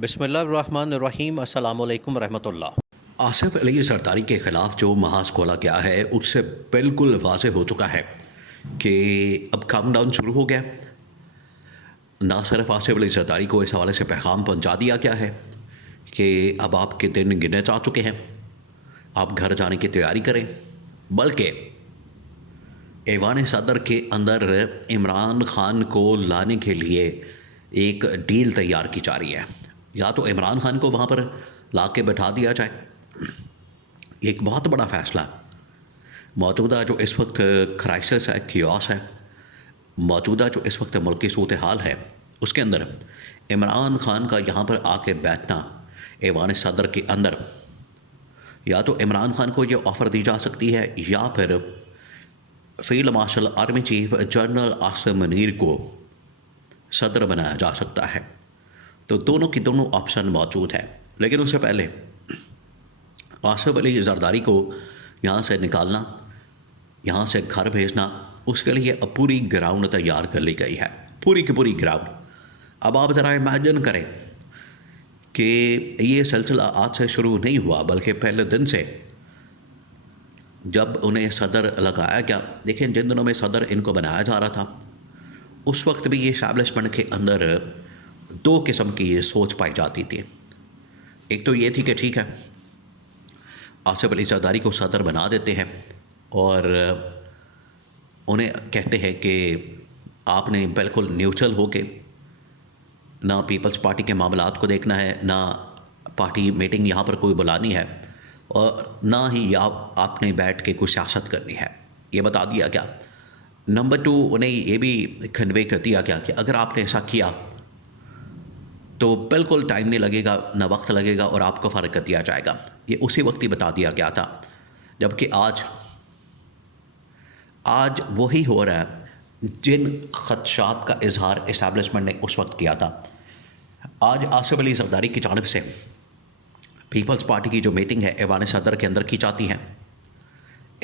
बिस्मिल्लाहिर्रहमानिर्रहीम अस्सलामु अलैकुम रहमतुल्लाह। आसिफ अली जरदारी के ख़िलाफ़ जो महाज खोला गया है उससे बिल्कुल वाज़ेह हो चुका है कि अब काउंटडाउन शुरू हो गया। ना सिर्फ आसिफ अली जरदारी को इस हवाले से पैगाम पहुंचा दिया गया है कि अब आपके दिन गिने जा चुके हैं, आप घर जाने की तैयारी करें, बल्कि ऐवान सदर के अंदर इमरान खान को लाने के लिए एक डील तैयार की जा रही है। या तो इमरान खान को वहाँ पर ला के बैठा दिया जाए, एक बहुत बड़ा फ़ैसला मौजूदा जो इस वक्त क्राइसिस है, कियोस है, मौजूदा जो इस वक्त मुल्क की सूरत हाल है उसके अंदर इमरान खान का यहाँ पर आके बैठना ऐवान सदर के अंदर, या तो इमरान खान को ये ऑफ़र दी जा सकती है या फिर field marshal army chief general Asim Munir को सदर बनाया जा सकता है। तो दोनों की दोनों ऑप्शन मौजूद है, लेकिन उससे पहले आसिफ अली जरदारी को यहाँ से निकालना, यहाँ से घर भेजना, उसके लिए अब पूरी ग्राउंड तैयार कर ली गई है, पूरी की पूरी ग्राउंड। अब आप ज़रा इमेजिन करें कि ये सिलसिला आज से शुरू नहीं हुआ बल्कि पहले दिन से जब उन्हें सदर लगाया गया। देखिए, जिन दिनों में सदर इनको बनाया जा रहा था उस वक्त भी ये इस्टेब्लिशमेंट के अंदर दो किस्म की ये सोच पाई जाती थी। एक तो ये थी कि ठीक है, आसिफ अली जरदारी को सदर बना देते हैं और उन्हें कहते हैं कि आपने बिल्कुल न्यूट्रल होके ना पीपल्स पार्टी के मामलात को देखना है, ना पार्टी मीटिंग यहाँ पर कोई बुलानी है, और ना ही आपने बैठ के कुछ सियासत करनी है, ये बता दिया गया। नंबर 2, उन्हें ये भी कन्वे कर दिया गया कि अगर आपने ऐसा किया तो बिल्कुल टाइम नहीं लगेगा, ना वक्त लगेगा और आपको फ़र्क कर दिया जाएगा। ये उसी वक्त ही बता दिया गया था, जबकि आज वही हो रहा है जिन ख़दशात का इजहार इस्टेब्लिशमेंट ने उस वक्त किया था। आज आसिफ अली जरदारी की जानिब से पीपल्स पार्टी की जो मीटिंग है ऐवान सदर के अंदर की जाती है।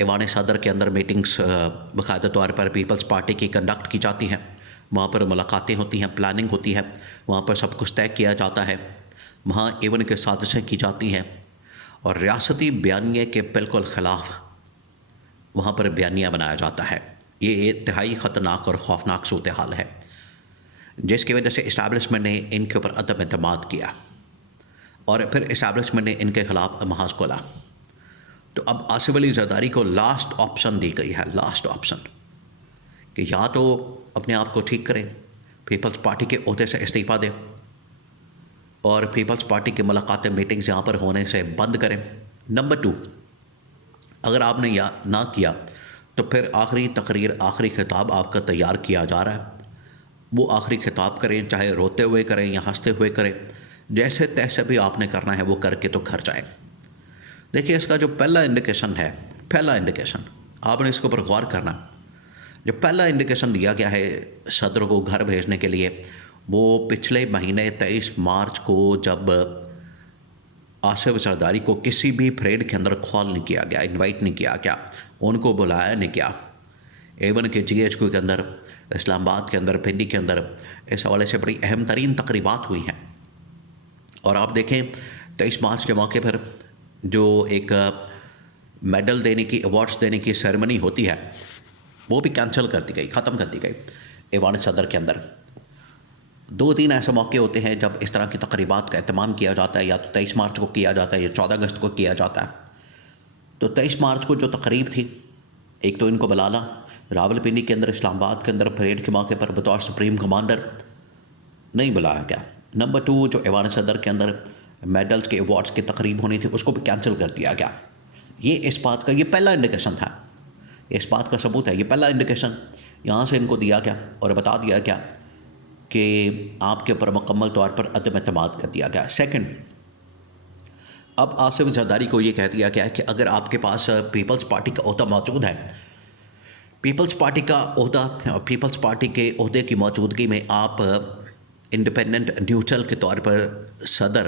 ऐवान सदर के अंदर मीटिंग्स बाकायदा तौर पर पीपल्स पार्टी की कंडक्ट की जाती हैं, वहाँ पर मुलाकातें होती हैं, प्लानिंग होती है, वहाँ पर सब कुछ तय किया जाता है, वहाँ एवन के साजिशें की जाती हैं और रियासती बयानिए के बिल्कुल ख़िलाफ़ वहाँ पर बयानिया बनाया जाता है। ये इंतहाई ख़तरनाक और ख़ौफनाक सूरत हाल है जिसकी वजह से इस्टेब्लिशमेंट ने इनके ऊपर अदम एतमाद किया और फिर इस्टेब्लिशमेंट ने इनके ख़िलाफ़ महाज खोला। तो अब आसिफ अली जरदारी को लास्ट ऑप्शन दी गई है, लास्ट ऑप्शन, कि या तो अपने आप को ठीक करें, पीपल्स पार्टी के ओहदे से इस्तीफ़ा दें और पीपल्स पार्टी की मुलाकातें मीटिंग्स यहाँ पर होने से बंद करें। नंबर 2, अगर आपने या ना किया तो फिर आखिरी तकरीर, आखिरी खिताब आपका तैयार किया जा रहा है, वो आखिरी खिताब करें, चाहे रोते हुए करें या हंसते हुए करें, जैसे तैसे भी आपने करना है वो करके तो घर जाएं। देखिए, इसका जो पहला इंडिकेशन है, पहला इंडिकेशन आपने इसके ऊपर गौर करना, जो पहला इंडिकेशन दिया गया है सदर को घर भेजने के लिए, वो पिछले महीने 23 मार्च को जब आसिफ जरदारी को किसी भी परेड के अंदर कॉल नहीं किया गया, इनवाइट नहीं किया गया, उनको बुलाया नहीं गया। एवन के GHQ के अंदर, इस्लामाबाद के अंदर, पिंडी के अंदर इस हवाले से बड़ी अहम तरीन तकरीबात हुई हैं। और आप देखें 23 मार्च के मौके पर जो एक मेडल देने की, अवार्ड्स देने की सेरेमनी होती है वो भी कैंसिल कर दी गई, ख़त्म कर दी गई ऐवान सदर के अंदर। 2-3 ऐसे मौके होते हैं जब इस तरह की तकरीबात का एहतमाम किया जाता है, या तो 23 मार्च को किया जाता है या 14 अगस्त को किया जाता है। तो 23 मार्च को जो तकरीब थी, एक तो इनको बुलाना रावलपिंडी के अंदर, इस्लामाबाद के अंदर परेड के मौके पर बतौर सुप्रीम कमांडर नहीं बुलाया गया। नंबर 2, जो ऐवान सदर के अंदर मेडल्स के अवार्ड्स की तकरीब होनी थी उसको भी कैंसिल कर दिया गया। ये इस बात का, ये पहला इंडिकेशन था, इस बात का सबूत है, ये पहला इंडिकेशन यहाँ से इनको दिया गया और बता दिया गया कि आपके ऊपर मुकम्मल तौर पर अदम एतमाद कर दिया गया। सेकंड, अब आसिफ जरदारी को ये कह दिया गया है कि अगर आपके पास पीपल्स पार्टी का ओहदा मौजूद है, पीपल्स पार्टी का ओहदा, पीपल्स पार्टी के ओहदे की मौजूदगी में आप इंडिपेंडेंट न्यूट्रल के तौर पर सदर,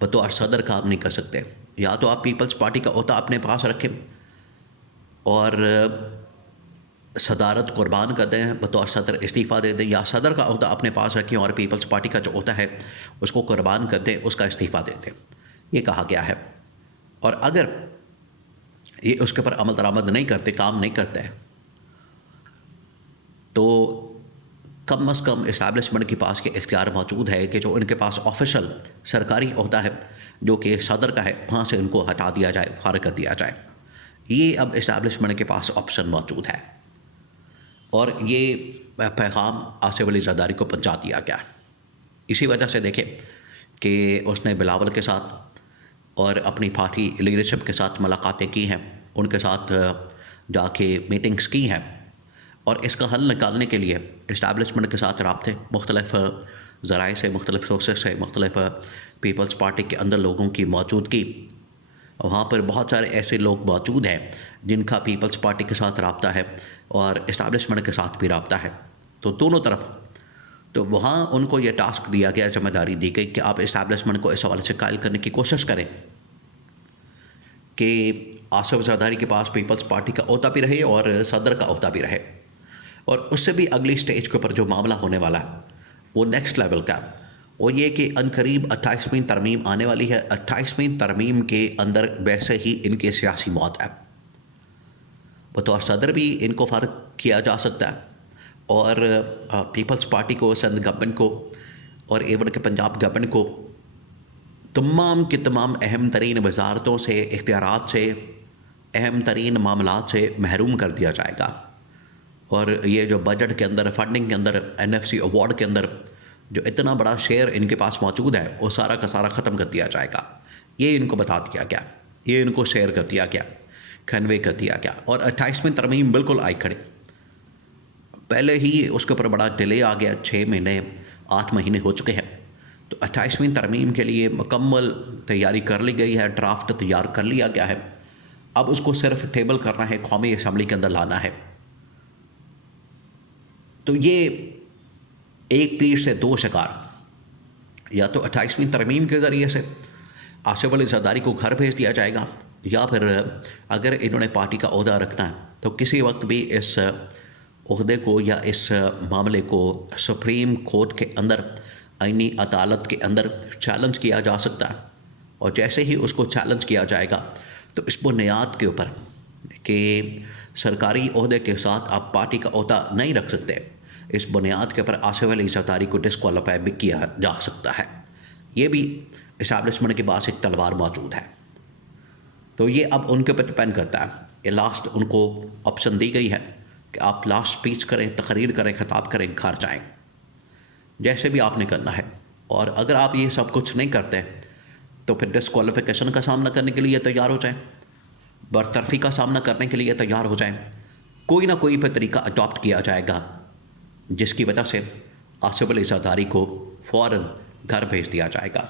बतौर सदर काम नहीं कर सकते। या तो आप पीपल्स पार्टी का ओहदा अपने पास रखें और सदारत कुर्बान कर दें, बतौर सदर इस्तीफ़ा दे दें, या सदर का ओहदा अपने पास रखें और पीपल्स पार्टी का जो ओहदा है उसको कुर्बान कर दें, उसका इस्तीफ़ा दे दें, ये कहा गया है। और अगर ये उसके ऊपर अमल दरामद नहीं करते, काम नहीं करते, तो कम अज़ कम इस्टेब्लिशमेंट के पास ये इख्तियार मौजूद है कि जो इनके पास ऑफिशियल सरकारी ओहदा है जो कि सदर का है, वहाँ से इनको हटा दिया जाए, फारिग कर दिया जाए। ये अब इस्टेब्लिशमेंट के पास ऑप्शन मौजूद है और ये पैगाम आसिफ अली ज़रदारी को पहुंचा दिया गया। इसी वजह से देखें कि उसने बिलावल के साथ और अपनी पार्टी लीडरशिप के साथ मुलाकातें की हैं, उनके साथ जाके मीटिंग्स की हैं और इसका हल निकालने के लिए इस्टेब्लिशमेंट के साथ राब्ते मुख्तलिफ ज़राए से, मुख्तलिफ सोर्सेस से, मुख्तलिफ पीपल्स पार्टी के अंदर लोगों की मौजूदगी, वहाँ पर बहुत सारे ऐसे लोग मौजूद हैं जिनका पीपल्स पार्टी के साथ राब्ता है और इस्टेब्लिशमेंट के साथ भी राब्ता है, तो दोनों तरफ। तो वहाँ उनको ये टास्क दिया गया, जिम्मेदारी दी गई कि आप इस्टेब्लिशमेंट को इस हवाले से कायल करने की कोशिश करें कि आसिफ ज़रदारी के पास पीपल्स पार्टी का ओहदा भी रहे और सदर का ओहदा भी रहे। और उससे भी अगली स्टेज के ऊपर जो मामला होने वाला है वो नेक्स्ट लेवल का, वो ये कि अनकरीब 28वीं तरमीम आने वाली है। 28वीं तरमीम के अंदर वैसे ही इनकी सियासी मौत है, बतौर सदर भी इनको फ़र्क किया जा सकता है और पीपल्स पार्टी को, सिंध गवर्नमेंट को और एवन के पंजाब गवर्नमेंट को तमाम के तमाम अहम तरीन वजारतों से, इख्तियारात से, अहम तरीन मामलात से महरूम कर दिया जाएगा। और ये जो बजट के अंदर, फंडिंग के अंदर, NFC अवार्ड के अंदर जो इतना बड़ा शेयर इनके पास मौजूद है वो सारा का सारा ख़त्म कर दिया जाएगा। ये इनको बता दिया गया, ये इनको शेयर कर दिया गया, कन्वे कर दिया गया। और 28वीं तरमीम बिल्कुल आई खड़े, पहले ही उसके ऊपर बड़ा डिले आ गया, 6 महीने 8 महीने हो चुके हैं। तो 28वीं तरमीम के लिए मुकम्मल तैयारी कर ली गई है, ड्राफ्ट तैयार कर लिया गया है। अब उसको सिर्फ टेबल करना है, कौमी असम्बली के अंदर लाना है। तो ये एक तीर से दो शिकार, या तो 28वीं तरमीम के ज़रिए से आसिफ अली ज़रदारी को घर भेज दिया जाएगा, या फिर अगर इन्होंने पार्टी का ओहदा रखना है तो किसी वक्त भी इस ओहदे को या इस मामले को सुप्रीम कोर्ट के अंदर, आईनी अदालत के अंदर चैलेंज किया जा सकता है। और जैसे ही उसको चैलेंज किया जाएगा तो इस बुनियाद के ऊपर कि सरकारी ओहदे के साथ आप पार्टी का ओहदा नहीं रख सकते, इस बुनियाद के ऊपर आसिफ अली ज़रदारी को डिस्क्वालीफाई भी किया जा सकता है। ये भी इस्टेब्लिशमेंट के पास एक तलवार मौजूद है। तो ये अब उनके ऊपर डिपेंड करता है। ये लास्ट उनको ऑप्शन दी गई है कि आप लास्ट स्पीच करें, तकरीर करें, खिताब करें, घर जाएं, जैसे भी आपने करना है। और अगर आप ये सब कुछ नहीं करते तो फिर डिस्क्वालिफिकेशन का सामना करने के लिए तैयार हो जाएं, बरतरफी का सामना करने के लिए तैयार हो जाएं। कोई ना कोई फिर तरीका अडॉप्ट किया जाएगा जिसकी वजह से आसिफ अली ज़रदारी को फ़ौरन घर भेज दिया जाएगा।